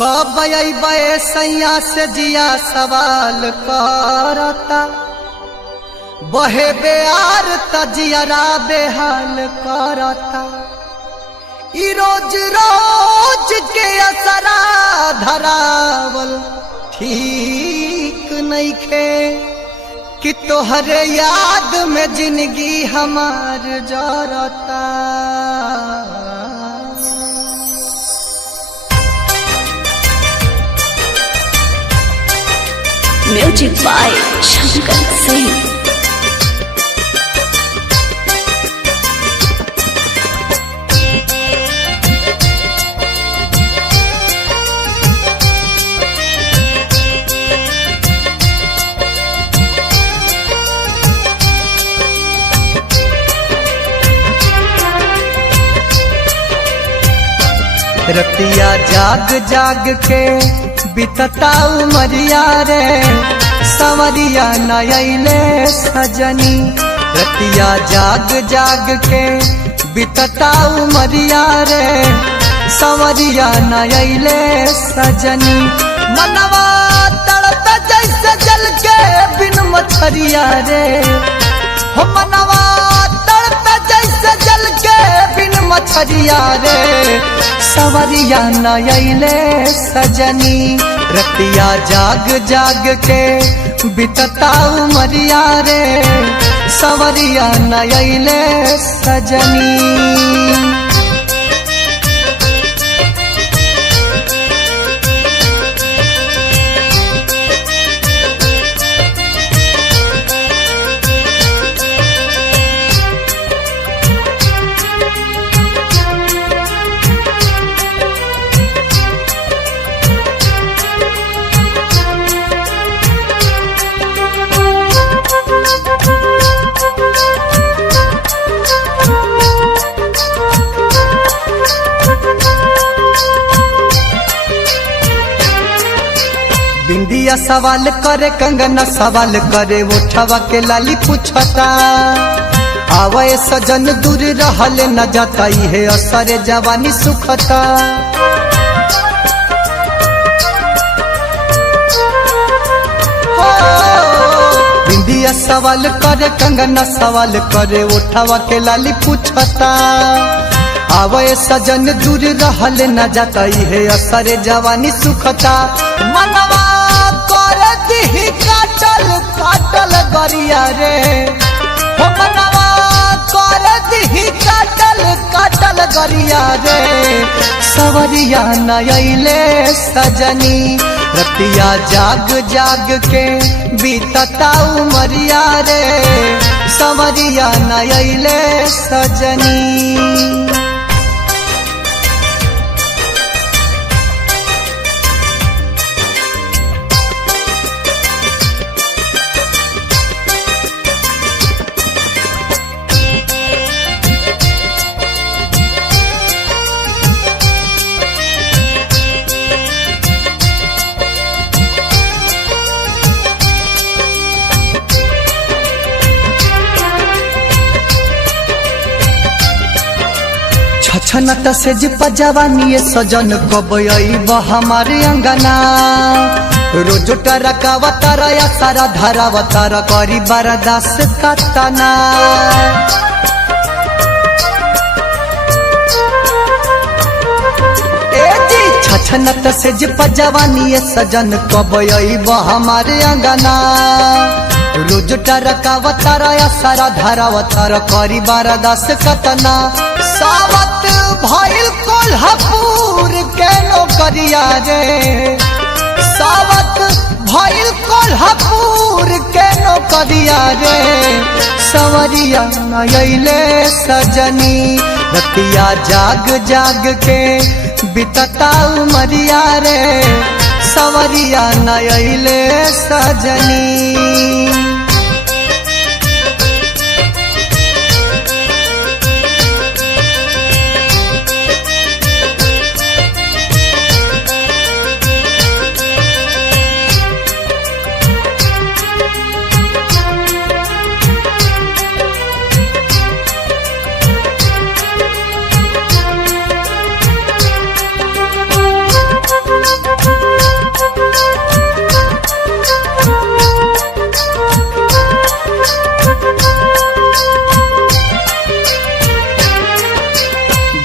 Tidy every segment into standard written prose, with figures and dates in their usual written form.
कब अइबे सैया से जिया सवाल करता, बहे बेआर तजियरा बेहाल करता। ई रोज रोज के असरा धरावल ठीक नइखे कि तोहरे याद में जिंदगी हमार जरता। Music by Shankar Singh. रतिया जाग जाग के बितता उमरिया रे, संवरिया नयले सजनी। रतिया जाग जाग के बितता उमरिया रे, संवरिया नयले सजनी। मनवा तड़ता जैसे जल के बिन मछरिया रे, हो मनवा तड़ता जैसे जल के बिन मछरिया रे, सवरिया नयले सजनी। रतिया जाग जाग के बितता उमरिया रे, सवरिया नयले सजनी। बिंदिया सवाल करे, कंगना सवाल करे, उठवा के लाली पूछता। आवे सजन दूर रहल न जाता, है असरे जवानी सुखता। बिंदिया सवाल करे, कंगना सवाल करे, उठवा के लाली पूछता। आवे सजन दूर रहल न जाता, है असरे जवानी सुखता। मनवा काटल काटल गरिया रे, हो मनवा कर दी काटल काटल गरिया रे, सवरिया नयले सजनी। रतिया जाग जाग के बीतता उमरिया रे, सवरिया नयले सजनी। छनत से जिपा जवानी सजन कब अइब हमारे अंगना। रोज टरकावतार या सारा धारावतार करी बरदास कतना। छनत से जिपा जवानी सजन कब अइब हमारे अंगना। रोज टरकावतार या सारा धारावतार करी बरदास कतना। सावत भइल कोल्हापुर के नौकरिया रे, सावत भइल कोल्हापुर के नौकरिया रे, सवरिया नयले सजनी। रतिया जाग जाग के बितता उमरिया रे, सवरिया नयले सजनी।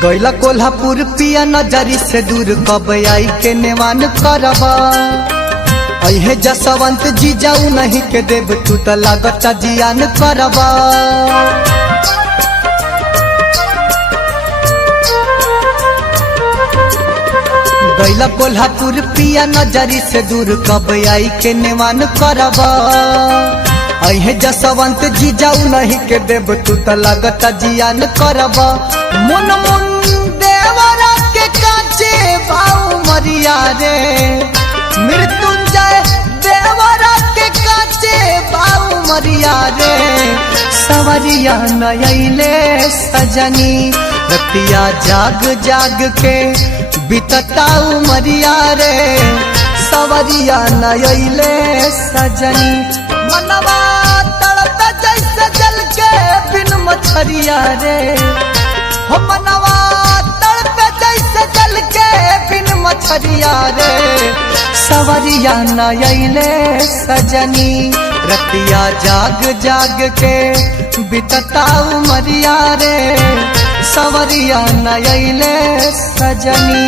गैला कोल्हापुर पिया नजरी से दूर कब आई के नेवान करबा अहे जसवंत जी जाऊ नहीं के देव तू त लागता जियान करबा गैला कोल्हापुर पिया नजरी से दूर कब आई के नेवान करबा अहे जसवंत जी जाऊ नहीं के देव तू त लागता जियान करबा मुन मुन देवरा के काचे बाऊ मरिया रे मृत्युंजय देवरा के काचे बाऊ मरिया रे सवरिया नयले सजनी रतिया जाग जाग के बितताऊ मरिया रे सवरिया नयले सजनी मनवा तड़प जैसे जल के बिन मछरिया रे हो मनवा तड़प जैसे जल के बिन मछरिया रे सवरिया नयले सजनी रतिया जाग जाग के बितताऊ मरिया रे सवरिया नयले सजनी।